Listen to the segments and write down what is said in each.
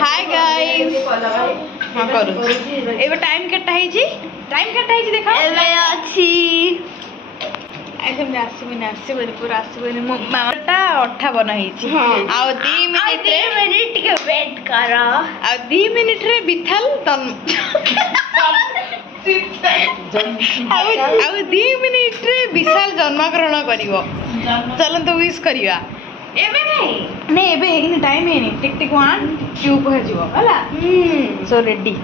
Hi guys हां करू एबे टाइम केटा है जी देखो एबे अछि एकदम आसबे पूरा आसबे मो मामाटा 58 है आ 2 मिनिट के वेट करो आ 2 मिनिट रे बिथल तन आ 2 मिनिट रे विशाल जन्मग्रहण करिवो चलन तो विश करिया एबे नहीं एबे एक टाइम है नहीं टिक टिक 1 2 कह जीवो हला सो रेडी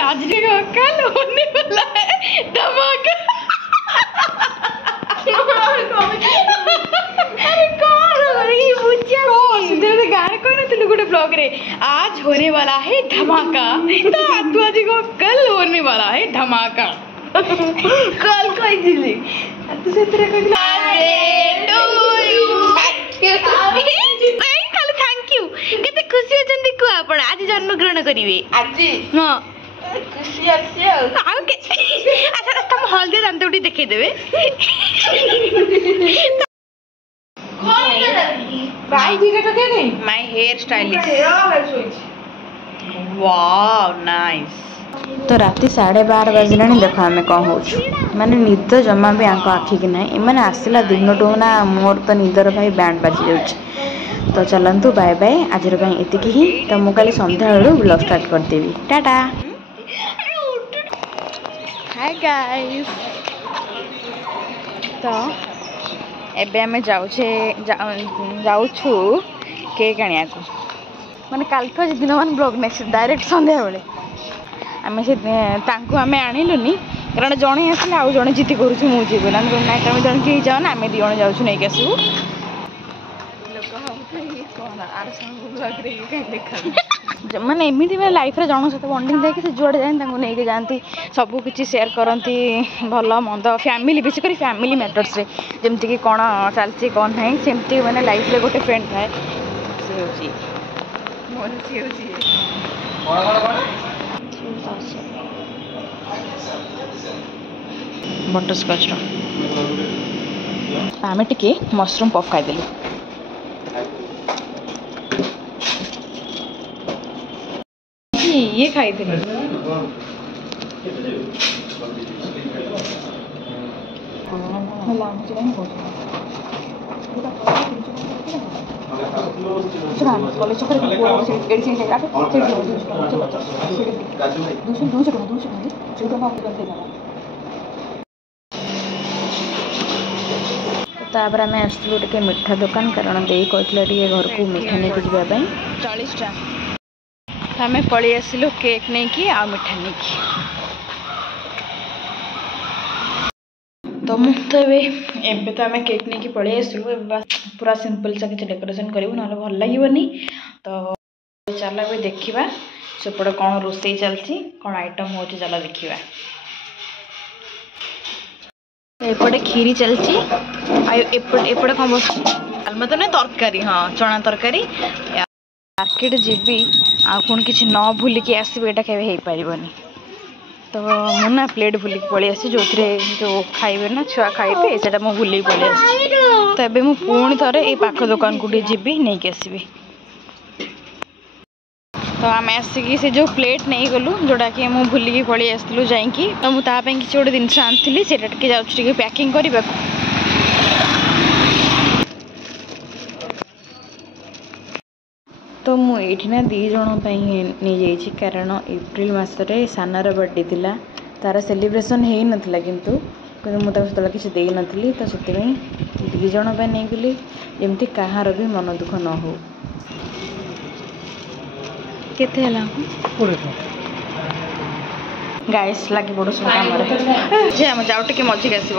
आज के कल होने वाला है धमाका अरे कौन ये बुच्चिया सीधे गाने कोई ना तू गुडे ब्लॉग रे आज होने वाला है धमाका तो तू आज को कल होने वाला है धमाका कल कोई दिली तू से तेरे को खाली थैंक यू केते खुशी होचंदी को आपण आज जन्म ग्रहण करिवे आज हां खुशी आसी आउ के अच्छा तुम हल्दी दांतुटी देखे देबे भाई दीटा तो क्या नहीं my hair stylist wow nice तो राति 12:30 बजलानी देखो आम कौन हो माने निद जमा भी आंको आखि की ना एमने आसला दिन टू ना मोर तो निदर भाई बैंड बाजी जाऊँ तो चलतु बाय बाय आज एतिकी ही तो मुझे काली संध्या बेलू ब्लॉग स्टार्ट करदेवी टाटा हाय गाइस तो एबे आमे जाऊछु केक आनिया को माने काल तो दिन मान ब्लॉग नेक्स्ट डायरेक्ट संध्या बेले आमे से तांको आमे आनिलुनी कारण जणे आसले आउ जणे जिति करूछु मु जीबो ना नाइ तमे जण के जाओ ना आमे दी जण जाउछु नै के आसु लोक हम के कोन आर संग ब्लॉग रे के देखा माने एमिति में लाइफ रे जण सते बॉन्डिंग दे के से जुआडे जान तांको नै के जानती सब कुछ शेयर करती भल मंद फैमिली विशेष कर फैमिली मैटर्स रे जेमति कि कोन चलची कोन नै सेमति माने लाइफ रे गोटे फ्रेंड थाए से होची मोर से होची बटरस्कॉच आम टिके मशरूम पफ खाईदेलु ये खाईदेलु तापर आम आसलु टे मिठा दुकान कारण दे कहते घर को मिठा नहीं जावाई 40 टा आम पलि आसलु केक नहीं कि आ मिठा नहीं कि तो मुझे एबे तो आम केक नहीं कि पलि आसलु पूरा सिंपल सा किसी डेकोरेशन करूँ ना भल लगे तो चल ए देखा सेपटे कौन रोसे चलती कौन आइटम हो चल देखा एपटे खीरी चलती एपटे कौन बस आलमा तो नहीं तरकारी हाँ चना तरकारी मार्केट जीवी आउन कि न भूलिकी आसबे यहाँ के पारनी तो मुझे ना प्लेट भूलिकी पलि आसी जो जो खाइबे ना छुआ खाइबे से मुझे भूलिकी पलि आसी तो ये मुझे पुणी थे ये पाख दुकान को जीवी नहीं कि आसबि तो आम आसिकी से जो प्लेट नहीं गलु जोटा कि मुझे भूलिकी पलि आसलु जाइकी तो मुझे किसी गोटे जिनस आनी से जाऊँ पैकिंग करने तो मुझे ना 2 जन नहीं जाइए कारण एप्रिल मसरे सानार बर्थडे थिला तार सेलिब्रेशन हो नाला किंतु मुझे किसी दे नी तो से 2 जन नहीं गली जमती कहार भी मन दुख न हो केते हला गाइस लगी पड़ो सब काम जे हम जाऊ टिके मझी आसब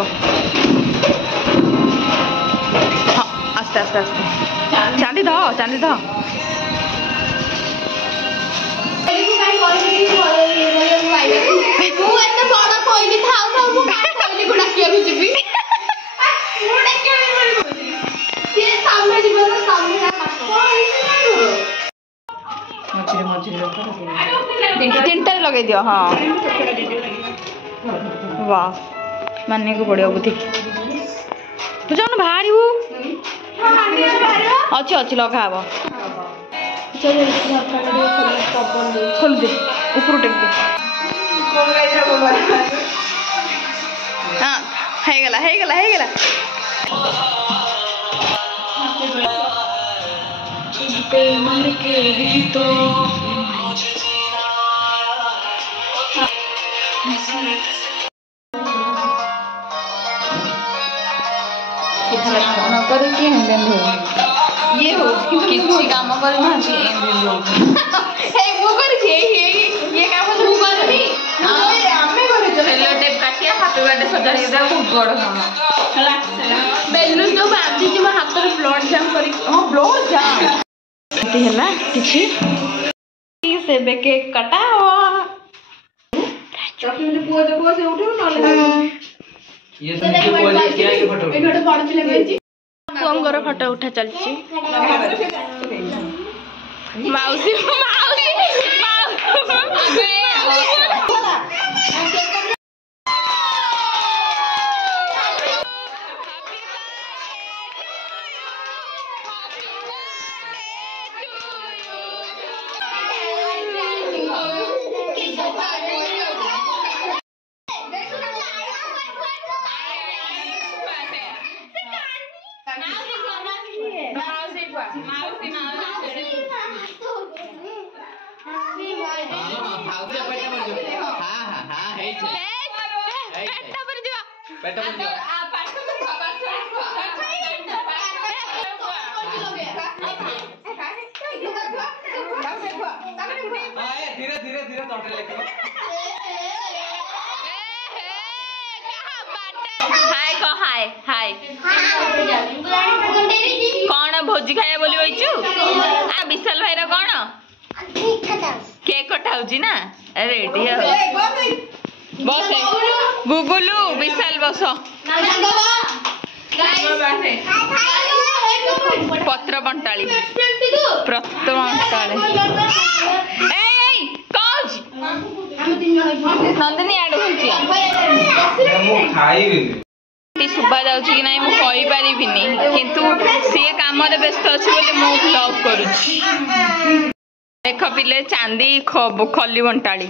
हाँ आस्ते आस्ते आस्ते चांदी द तीनटा लगे दियो हाँ वाह मानने को पड़ो बुद्धि बुझाउनु बाहरिबु अच्छी अच्छी लगा हब खोल दे ऊपर टेक दे हाँ हेगला मर के भी तो ये हो किसी काम कर ना ये काम तू करनी आमे करे सेलो टेप काटिया हैप्पी बर्थडे सजाड़ी दे बहुत बड़ काम हला बेलून जो बांधी जी हाथ रे ब्लड जाम करी हां ब्लड जाम एती हला किछि से बेके कटाओ चॉकलेट पुआ जो से उठो न ले ये तो पुआ जे किया के फोटो एठो पड़ छी लगे छी तुमगर फोटो उठा चलछि माउसी हाय कौन भोजी खाया बोली होइछु आ विशाल भाई रो कौन केक कटाउची ना रेडी हो बस गुगुलू विशाल बस पत्र बंटाली प्रथम बंटाली नंदिनी आड़ शुभा जाउची कि नहीं मु कहि परिबिनी किंतु सी काम रे व्यस्त अछि बोली मु ब्लॉग करूची देख पिले चांदी खली बंटाली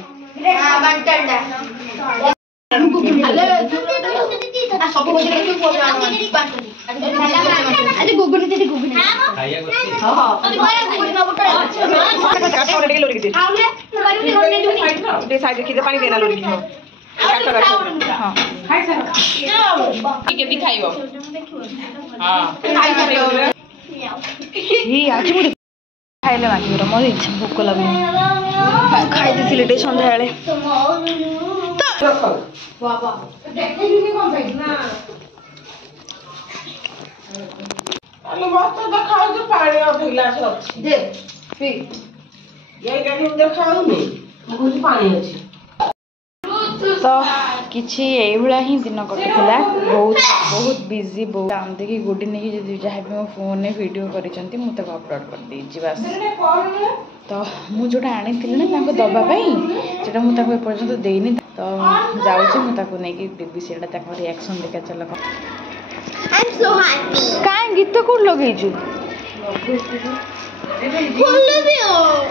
खाइले मागिर मोर इच्छा भोक लगुनी खाई देथिले टे संध्या बेले तो किसी यही ही दिन कटिला बहुत बहुत बिजी बहुत आम देखिए गोटी नहीं जहाँ भी मो फोन में वीडियो करें मुझे अपलोड कर देजी बस तो मुझे आनी ना दवापाई से मुझे एपर्तंत देनी तो जाऊँगी मुझे देवी से रिएक्शन देखा चल कहीं गीत कौट लगेचु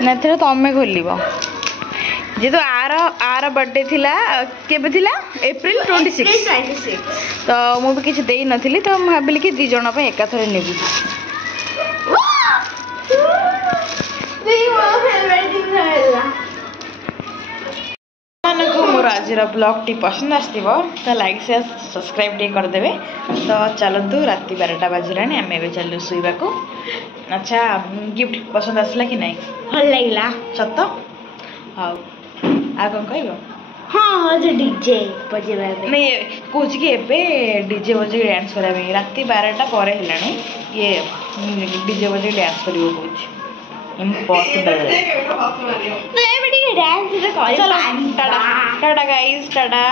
ना तमें खोल जेहेतु आर बर्थडे थिला केबे थिला एप्रिल 26 तो मु भी किसी देई नथिली तो मैं भाबिली कि 2 जण पे एकाथरे नेबी मोर आज ब्लॉग टी पसंद आसो तो लाइक शेयर सब्सक्राइब टे करदे तो चलतु राति 12टा बाजिला आम ए चलू शुवा को अच्छा गिफ्ट पसंद आसला कि नहीं भल लगे सत हाँ आ कौन कह हाँ जो डीजे बजेबा नहीं कौच कि डीजे बजे डांस कराया राति 12टा पर ये डीजे बजे डांस कर टाटा गाइस टाटा।